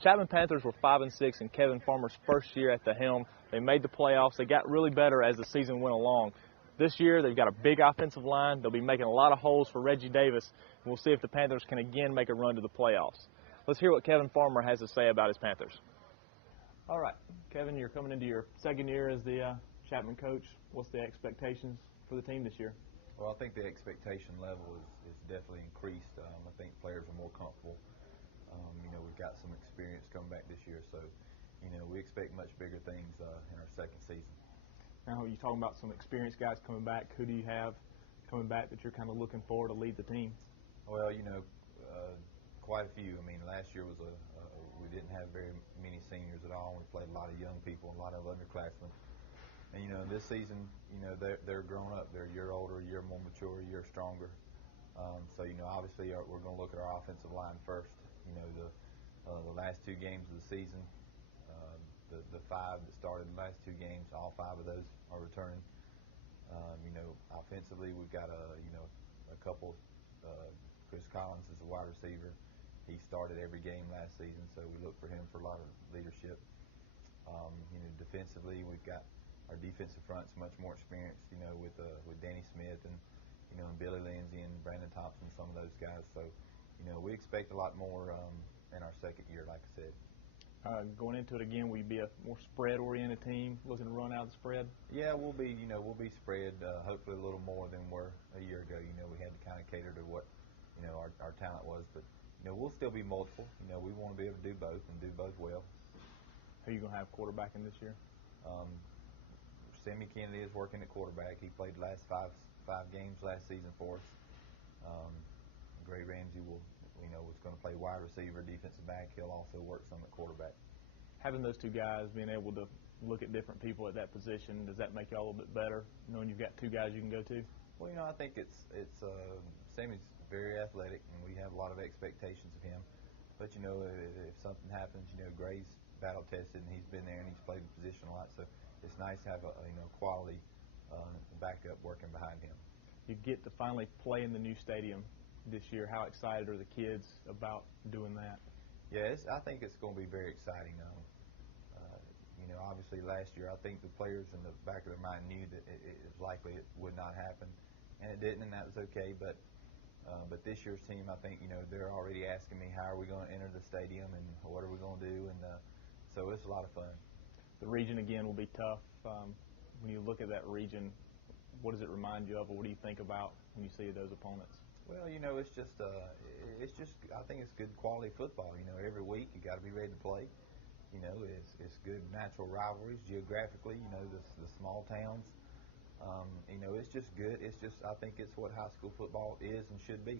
The Chapman Panthers were 5-6 in Kevin Farmer's first year at the helm. They made the playoffs. They got really better as the season went along. This year, they've got a big offensive line. They'll be making a lot of holes for Reggie Davis. We'll see if the Panthers can again make a run to the playoffs. Let's hear what Kevin Farmer has to say about his Panthers. All right, Kevin, you're coming into your second year as the Chapman coach. What's the expectations for the team this year? Well, I think the expectation level is definitely increased. I think players are more comfortable. We've got some experience coming back this year, so, we expect much bigger things in our second season. Now, you're talking about some experienced guys coming back. Who do you have coming back that you're kind of looking forward to lead the team? Well, quite a few. I mean, last year was we didn't have very many seniors at all. We played a lot of young people, a lot of underclassmen. And, this season, they're grown up. They're a year older, a year more mature, a year stronger. So, obviously we're going to look at our offensive line first. The last two games of the season, the five that started the last two games, all five of those are returning. Offensively, we've got a couple. Chris Collins is a wide receiver. He started every game last season, so we look for him for a lot of leadership. Defensively, we've got our defensive front's much more experienced, with Danny Smith and Billy Lindsay and Brandon Thompson, some of those guys. So, we expect a lot more in our second year, like I said. Going into it again, will you be a more spread-oriented team, looking to run out the spread? Yeah, we'll be spread, hopefully a little more than we were a year ago. We had to kind of cater to what, our talent was, but we'll still be multiple. We want to be able to do both and do both well. Who are you going to have quarterbacking this year? Sammy Kennedy is working at quarterback. He played the last five games last season for us. Gray Ramsey was going to play wide receiver, defensive back. He'll also work some at quarterback. Having those two guys, being able to look at different people at that position, does that make you all a little bit better, knowing you've got two guys you can go to? Well, I think it's Sammy's very athletic, and we have a lot of expectations of him. But, if something happens, Gray's battle tested, and he's been there, and he's played the position a lot. So it's nice to have a quality backup working behind him. You get to finally play in the new stadium this year. How excited are the kids about doing that? Yeah, I think it's going to be very exciting. Obviously last year I think the players in the back of their mind knew that it was likely it would not happen, and it didn't, and that was okay. But this year's team, I think, they're already asking me how are we going to enter the stadium and what are we going to do, and so it's a lot of fun. The region again will be tough. When you look at that region, what does it remind you of, or what do you think about when you see those opponents? Well, it's just I think it's good quality football. Every week you got to be ready to play. It's good natural rivalries geographically. The small towns. It's just good. I think it's what high school football is and should be.